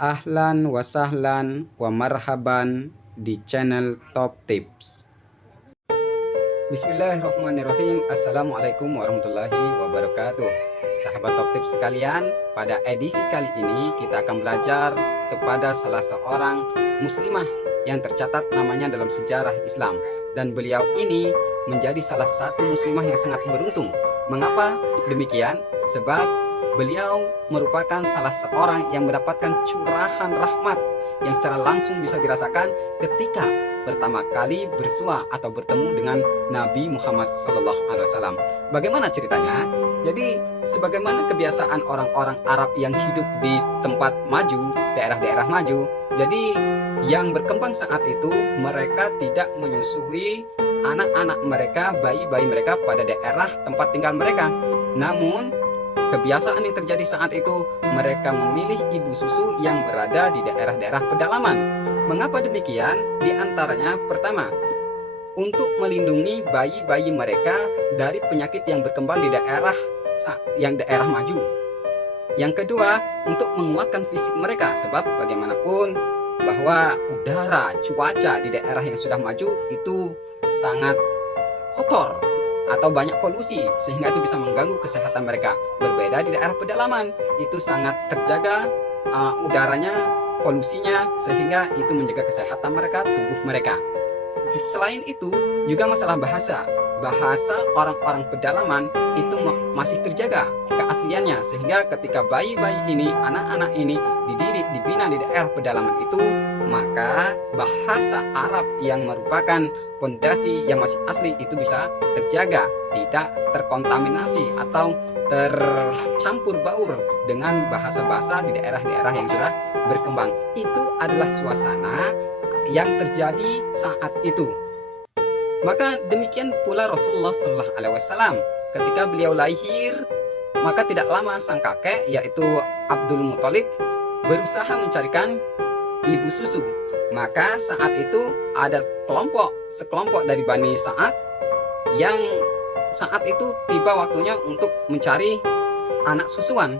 Ahlan wa sahlan wa marhaban di channel Top Tips. Bismillahirrahmanirrahim. Assalamualaikum warahmatullahi wabarakatuh. Sahabat Top Tips sekalian, pada edisi kali ini kita akan belajar kepada salah seorang muslimah yang tercatat namanya dalam sejarah Islam. Dan beliau ini menjadi salah satu muslimah yang sangat beruntung. Mengapa demikian? Sebab beliau merupakan salah seorang yang mendapatkan curahan rahmat yang secara langsung bisa dirasakan ketika pertama kali bersua atau bertemu dengan Nabi Muhammad SAW. Bagaimana ceritanya? Jadi sebagaimana kebiasaan orang-orang Arab yang hidup di tempat maju, daerah-daerah maju, jadi yang berkembang saat itu mereka tidak menyusui anak-anak mereka, bayi-bayi mereka pada daerah tempat tinggal mereka. Namun kebiasaan yang terjadi saat itu, mereka memilih ibu susu yang berada di daerah-daerah pedalaman. Mengapa demikian? Di antaranya, pertama, untuk melindungi bayi-bayi mereka dari penyakit yang berkembang di daerah maju. Yang kedua, untuk menguatkan fisik mereka, sebab bagaimanapun bahwa udara, cuaca di daerah yang sudah maju itu sangat kotor atau banyak polusi, sehingga itu bisa mengganggu kesehatan mereka. Berbeda di daerah pedalaman, itu sangat terjaga udaranya, polusinya, sehingga itu menjaga kesehatan mereka, tubuh mereka. Selain itu juga masalah bahasa orang-orang pedalaman itu masih terjaga keasliannya, sehingga ketika bayi-bayi ini, anak-anak ini dibina di daerah pedalaman itu, maka bahasa Arab yang merupakan pondasi yang masih asli itu bisa terjaga, tidak terkontaminasi atau tercampur baur dengan bahasa-bahasa di daerah-daerah yang sudah berkembang. Itu adalah suasana yang terjadi saat itu. Maka demikian pula Rasulullah SAW ketika beliau lahir, maka tidak lama sang kakek yaitu Abdul Muthalib berusaha mencarikan ibu susu. Maka saat itu ada sekelompok dari Bani Sa'ad yang saat itu tiba waktunya untuk mencari anak susuan.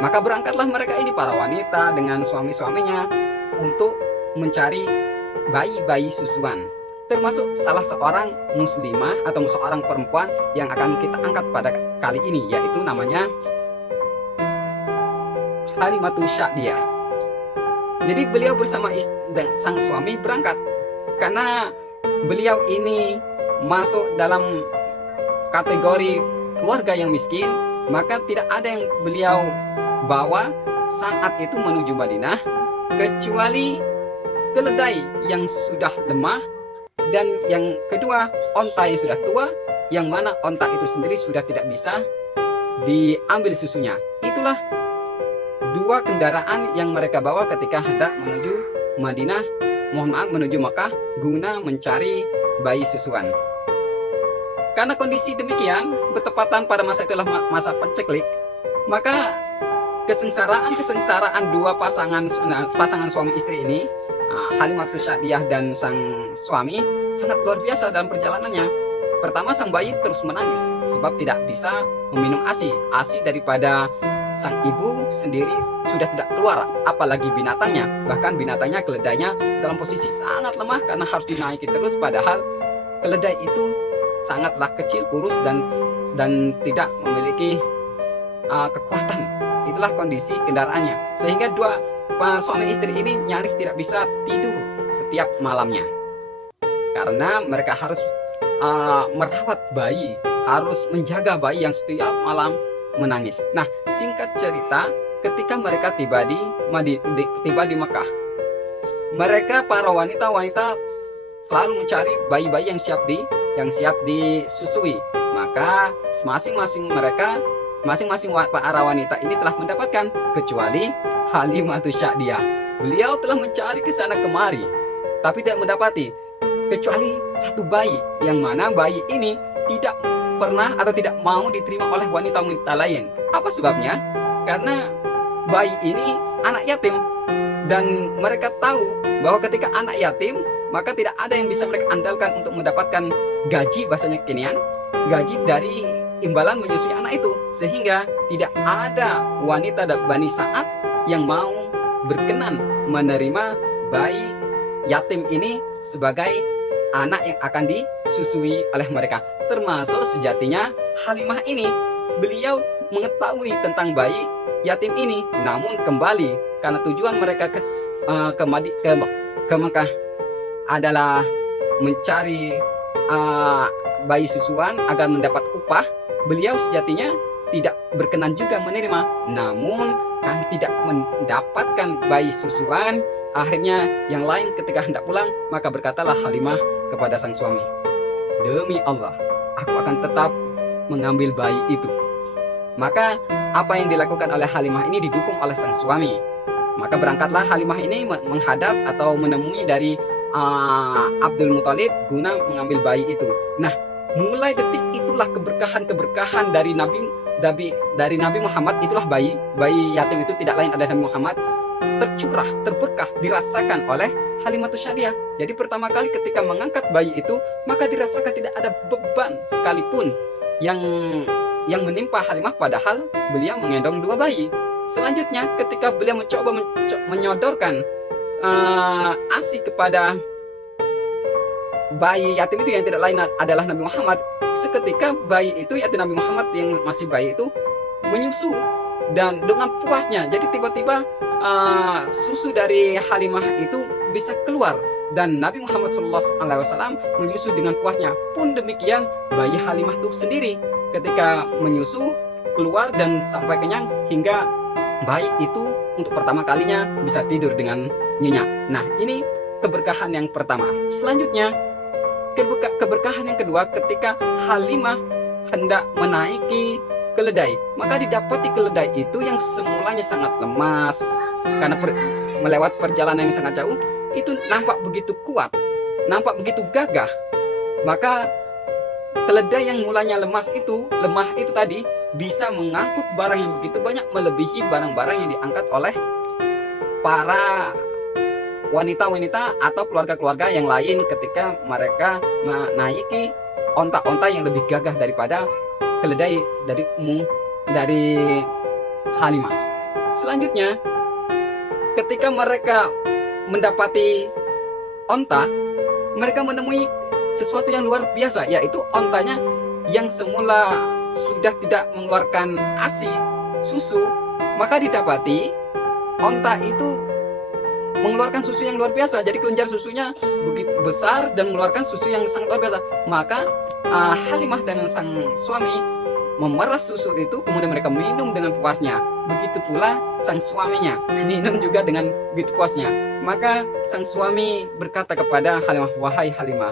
Maka berangkatlah mereka ini, para wanita dengan suami-suaminya, untuk mencari bayi-bayi susuan. Termasuk salah seorang muslimah atau seorang perempuan yang akan kita angkat pada kali ini, yaitu namanya Halimatus Sa'diyah. Jadi beliau bersama sang suami berangkat karena beliau ini masuk dalam kategori keluarga yang miskin, maka tidak ada yang beliau bawa saat itu menuju Madinah kecuali keledai yang sudah lemah, dan yang kedua onta yang sudah tua, yang mana onta itu sendiri sudah tidak bisa diambil susunya. Itulah dua kendaraan yang mereka bawa ketika hendak menuju Madinah, menuju Makkah, guna mencari bayi susuan. Karena kondisi demikian bertepatan pada masa itulah masa paceklik, maka kesengsaraan dua pasangan suami istri ini, Halimatus Sa'diyah dan sang suami, sangat luar biasa dalam perjalanannya. Pertama, sang bayi terus menangis sebab tidak bisa meminum ASI daripada sang ibu sendiri sudah tidak keluar, apalagi binatangnya. Bahkan binatangnya, keledainya, dalam posisi sangat lemah karena harus dinaiki terus, padahal keledai itu sangatlah kecil, kurus, dan tidak memiliki kekuatan. Itulah kondisi kendaraannya, sehingga dua suami istri ini nyaris tidak bisa tidur setiap malamnya karena mereka harus merawat bayi, harus menjaga bayi yang setiap malam menangis. Nah, singkat cerita, ketika mereka tiba di Mekah, mereka para wanita selalu mencari bayi-bayi yang siap disusui. Maka masing-masing para wanita ini telah mendapatkan, kecuali Halimatus Sa'diyah. Beliau telah mencari ke sana kemari, tapi tidak mendapati, kecuali satu bayi, yang mana bayi ini tidak pernah atau tidak mau diterima oleh wanita-wanita lain. Apa sebabnya? Karena bayi ini anak yatim, dan mereka tahu bahwa ketika anak yatim, maka tidak ada yang bisa mereka andalkan untuk mendapatkan gaji, bahasanya kinian, gaji dari imbalan menyusui anak itu, sehingga tidak ada wanita Bani Sa'ad yang mau berkenan menerima bayi yatim ini sebagai anak yang akan disusui oleh mereka. Termasuk sejatinya Halimah ini, beliau mengetahui tentang bayi yatim ini, namun kembali karena tujuan mereka ke Mekah adalah mencari bayi susuan agar mendapat upah. Beliau sejatinya tidak berkenan juga menerima, namun kan tidak mendapatkan bayi susuan, akhirnya yang lain ketika hendak pulang, maka berkatalah Halimah kepada sang suami, "Demi Allah, aku akan tetap mengambil bayi itu." Maka apa yang dilakukan oleh Halimah ini didukung oleh sang suami. Maka berangkatlah Halimah ini menghadap atau menemui dari Abdul Muthalib guna mengambil bayi itu. Nah, mulai detik itulah keberkahan dari Nabi Muhammad, itulah bayi yatim itu tidak lain adalah Nabi Muhammad, tercurah, terberkah, dirasakan oleh Halimatus Syadiah. Jadi pertama kali ketika mengangkat bayi itu, maka dirasakan tidak ada beban sekalipun yang menimpa Halimah, padahal beliau menggendong 2 bayi. Selanjutnya ketika beliau mencoba menyodorkan ASI kepada bayi yatim itu yang tidak lain adalah Nabi Muhammad, seketika bayi itu, yaitu Nabi Muhammad yang masih bayi itu, menyusu dan dengan puasnya. Jadi tiba-tiba susu dari Halimah itu bisa keluar dan Nabi Muhammad SAW menyusu dengan puasnya. Pun demikian bayi Halimah itu sendiri ketika menyusu keluar dan sampai kenyang, hingga bayi itu untuk pertama kalinya bisa tidur dengan nyenyak. Nah, ini keberkahan yang pertama. Selanjutnya keberkahan yang kedua, ketika Halimah hendak menaiki keledai, maka didapati keledai itu yang semulanya sangat lemas karena melewat perjalanan yang sangat jauh, itu nampak begitu kuat, nampak begitu gagah. Maka keledai yang mulanya lemah itu tadi bisa mengangkut barang yang begitu banyak, melebihi barang-barang yang diangkat oleh para wanita-wanita atau keluarga-keluarga yang lain ketika mereka menaiki onta-onta yang lebih gagah daripada keledai dari Halimah. Selanjutnya ketika mereka mendapati onta, mereka menemui sesuatu yang luar biasa, yaitu ontanya yang semula sudah tidak mengeluarkan ASI susu, maka didapati onta itu mengeluarkan susu yang luar biasa. Jadi kelenjar susunya begitu besar dan mengeluarkan susu yang sangat luar biasa. Maka Halimah dan sang suami memeras susu itu, kemudian mereka minum dengan puasnya. Begitu pula sang suaminya minum juga dengan begitu puasnya. Maka sang suami berkata kepada Halimah, "Wahai Halimah,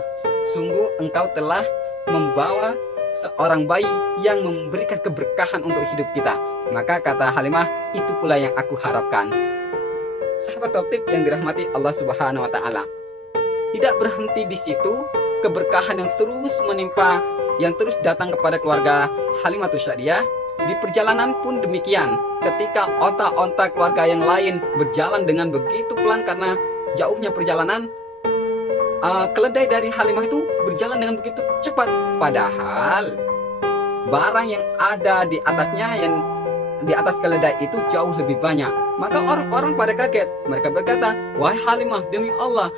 sungguh engkau telah membawa seorang bayi yang memberikan keberkahan untuk hidup kita." Maka kata Halimah, "Itu pula yang aku harapkan." Sahabat Toptip yang dirahmati Allah Subhanahu wa Ta'ala, tidak berhenti di situ. Keberkahan yang terus menimpa, yang terus datang kepada keluarga Halimatus Syadiah di perjalanan pun demikian. Ketika onta-onta keluarga yang lain berjalan dengan begitu pelan karena jauhnya perjalanan, keledai dari Halimah itu berjalan dengan begitu cepat, padahal barang yang ada di atasnya, yang di atas keledai itu jauh lebih banyak. Maka orang-orang pada kaget. Mereka berkata, "Wahai Halimah, demi Allah,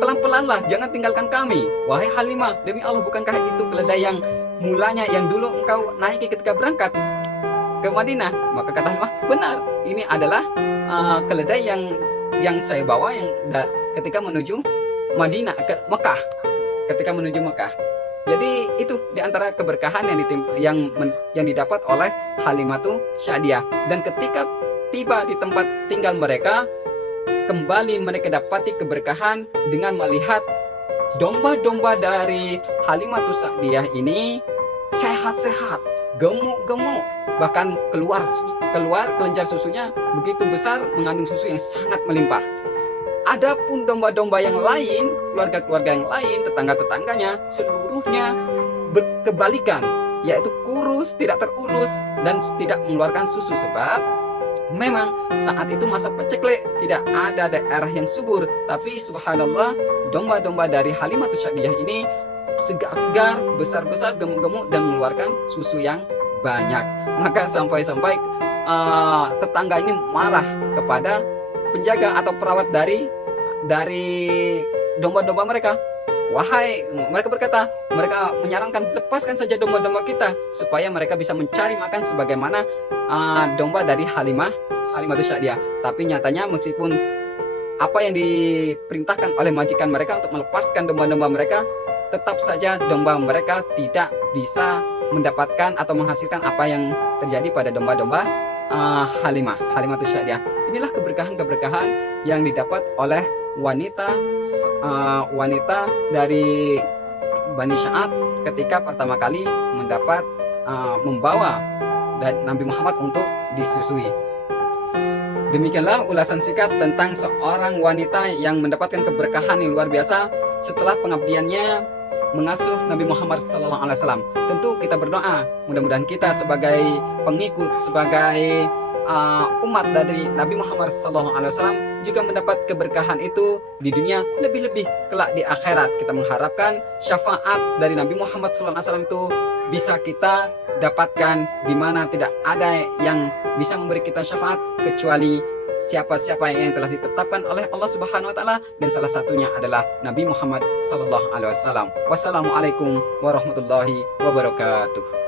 pelan-pelanlah, jangan tinggalkan kami. Wahai Halimah, demi Allah, bukankah itu keledai yang mulanya yang dulu engkau naiki ketika berangkat ke Madinah?" Maka kata Halimah, "Benar, ini adalah keledai yang saya bawa yang ketika menuju Madinah, ke Mekah, ketika menuju Mekah." Jadi itu diantara keberkahan yang didapat oleh Halimatus Syadiah. Dan ketika tiba di tempat tinggal mereka, kembali mereka dapati keberkahan dengan melihat domba-domba dari Halimatus Syadiah ini sehat-sehat, gemuk-gemuk, bahkan keluar kelenjar susunya begitu besar, mengandung susu yang sangat melimpah. Adapun domba-domba yang lain, keluarga-keluarga yang lain, tetangga-tetangganya, seluruhnya berkebalikan, yaitu kurus, tidak terurus, dan tidak mengeluarkan susu. Sebab memang saat itu masa paceklik, tidak ada daerah yang subur. Tapi subhanallah, domba-domba dari Halimatus Syadiah ini segar-segar, besar-besar, gemuk-gemuk, dan mengeluarkan susu yang banyak. Maka sampai-sampai tetangga ini marah kepada penjaga atau perawat dari domba-domba mereka. Mereka berkata, mereka menyarankan lepaskan saja domba-domba kita supaya mereka bisa mencari makan sebagaimana domba dari Halimah Sa'diyah. Tapi nyatanya meskipun apa yang diperintahkan oleh majikan mereka untuk melepaskan domba-domba mereka, tetap saja domba mereka tidak bisa mendapatkan atau menghasilkan apa yang terjadi pada domba-domba Halimah Sa'diyah. Inilah keberkahan yang didapat oleh wanita dari Bani Sa'ad ketika pertama kali membawa Nabi Muhammad untuk disusui. Demikianlah ulasan singkat tentang seorang wanita yang mendapatkan keberkahan yang luar biasa setelah pengabdiannya mengasuh Nabi Muhammad SAW. Tentu kita berdoa, mudah-mudahan kita sebagai pengikut, sebagai umat dari Nabi Muhammad SAW juga mendapat keberkahan itu di dunia, lebih-lebih kelak di akhirat. Kita mengharapkan syafaat dari Nabi Muhammad SAW itu bisa kita dapatkan, di mana tidak ada yang bisa memberi kita syafaat kecuali siapa-siapa yang telah ditetapkan oleh Allah Subhanahu wa taala, dan salah satunya adalah Nabi Muhammad sallallahu alaihi wasallam. Wassalamualaikum warahmatullahi wabarakatuh.